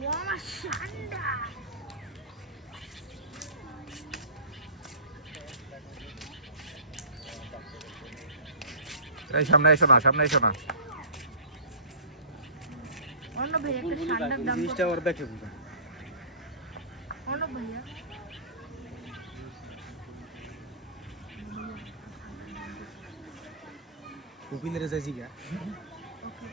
মামা ঠান্ডা। এই সামনে এসো না, সামনে এসো না। অন্য ভাই একটা ঠান্ডার দাম কত? 20 টাকা ওর দেখে বুঝা। অন্য ভাইয়া কুপিনের যাইছি গা। ওকে